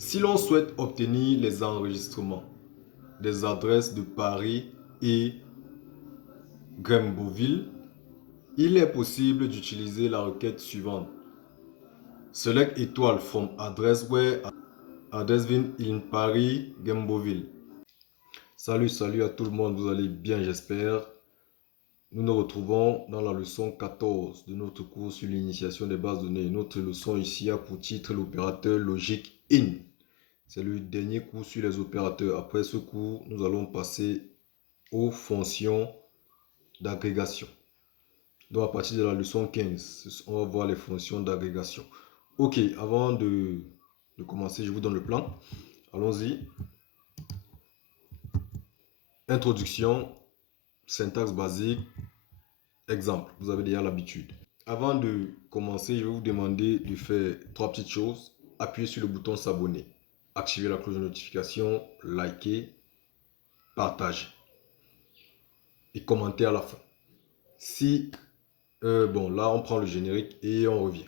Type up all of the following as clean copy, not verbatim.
Si l'on souhaite obtenir les enregistrements des adresses de Paris et Grembouville, il est possible d'utiliser la requête suivante. Select étoile from address where address in Paris, Grembouville. Salut à tout le monde, vous allez bien j'espère. Nous nous retrouvons dans la leçon 14 de notre cours sur l'initiation des bases de données. Notre leçon ici a pour titre l'opérateur logique IN. C'est le dernier cours sur les opérateurs. Après ce cours, nous allons passer aux fonctions d'agrégation. Donc à partir de la leçon 15, on va voir les fonctions d'agrégation. Ok, avant de commencer, je vous donne le plan. Allons-y. Introduction, syntaxe basique, exemple. Vous avez déjà l'habitude. Avant de commencer, je vais vous demander de faire trois petites choses. Appuyez sur le bouton s'abonner, activer la cloche de notification, liker, partager et commenter à la fin. Si, bon, là, on prend le générique et on revient.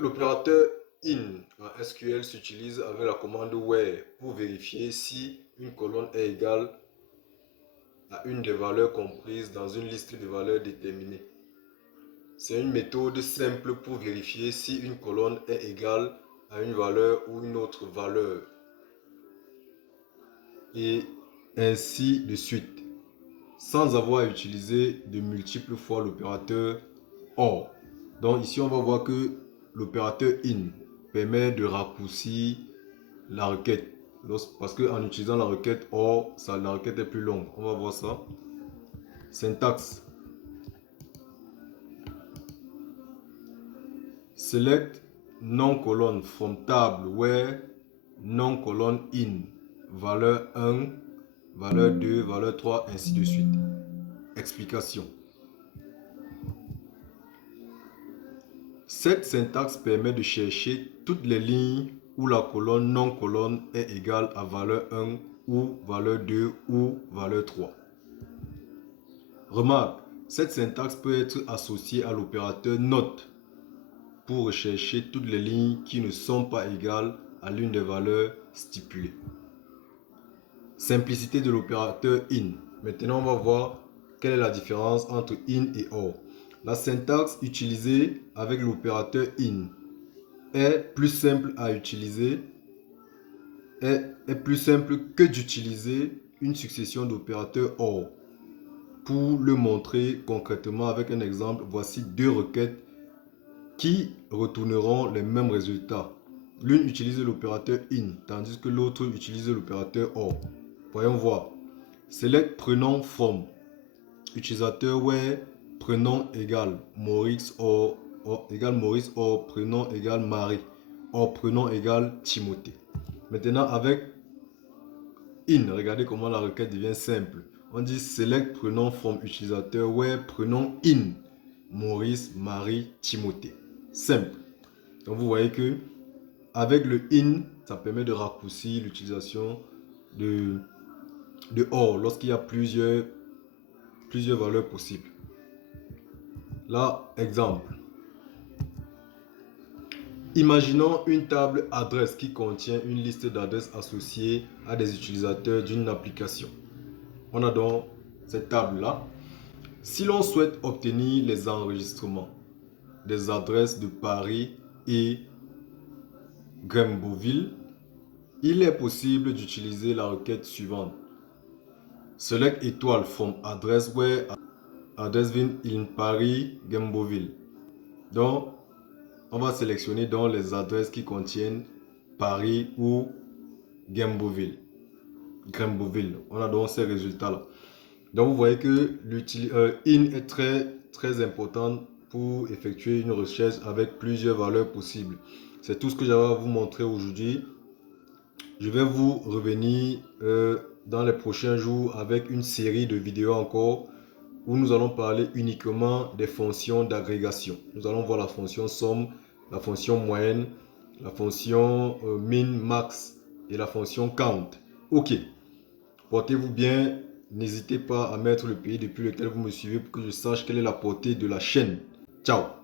L'opérateur IN en SQL s'utilise avec la commande WHERE pour vérifier si une colonne est égale à une des valeurs comprises dans une liste de valeurs déterminée. C'est une méthode simple pour vérifier si une colonne est égale à une valeur ou une autre valeur. Et ainsi de suite, sans avoir à utiliser de multiples fois l'opérateur OR. Donc ici, on va voir que l'opérateur IN permet de raccourcir la requête. Parce qu'en utilisant la requête OR, la requête est plus longue. On va voir ça. Syntaxe. Select non-colonne from table where non-colonne IN. Valeur 1, valeur 2, valeur 3, ainsi de suite. Explication. Cette syntaxe permet de chercher toutes les lignes où la colonne non-colonne est égale à valeur 1 ou valeur 2 ou valeur 3. Remarque, cette syntaxe peut être associée à l'opérateur NOT pour rechercher toutes les lignes qui ne sont pas égales à l'une des valeurs stipulées. Simplicité de l'opérateur IN. Maintenant, on va voir quelle est la différence entre IN et OR. La syntaxe utilisée avec l'opérateur IN est plus simple à utiliser, est plus simple que d'utiliser une succession d'opérateurs OR. Pour le montrer concrètement avec un exemple, voici deux requêtes qui retourneront les mêmes résultats. L'une utilise l'opérateur IN, tandis que l'autre utilise l'opérateur OR. Voyons voir. Select prénom from. Utilisateur where prénom égale Maurice or prénom égale Marie or prénom égale Timothée. Maintenant avec IN, regardez comment la requête devient simple. On dit select prénom from utilisateur where prénom IN Maurice, Marie, Timothée. Simple. Donc vous voyez que avec le IN, ça permet de raccourcir l'utilisation de OR lorsqu'il y a plusieurs valeurs possibles. Là, exemple. Imaginons une table adresse qui contient une liste d'adresses associées à des utilisateurs d'une application. On a donc cette table-là. Si l'on souhaite obtenir les enregistrements des adresses de Paris et Grembouville, il est possible d'utiliser la requête suivante. Select étoile from address where address in Paris, Grembouville. Donc, on va sélectionner dans les adresses qui contiennent Paris ou Grembouville. On a donc ces résultats-là. Donc, vous voyez que IN est très important pour effectuer une recherche avec plusieurs valeurs possibles. C'est tout ce que j'avais à vous montrer aujourd'hui. Je vais vous revenir dans les prochains jours avec une série de vidéos encore où nous allons parler uniquement des fonctions d'agrégation. Nous allons voir la fonction somme, la fonction moyenne, la fonction min, max et la fonction count. Ok, portez-vous bien. N'hésitez pas à mettre le pays depuis lequel vous me suivez pour que je sache quelle est la portée de la chaîne. Ciao.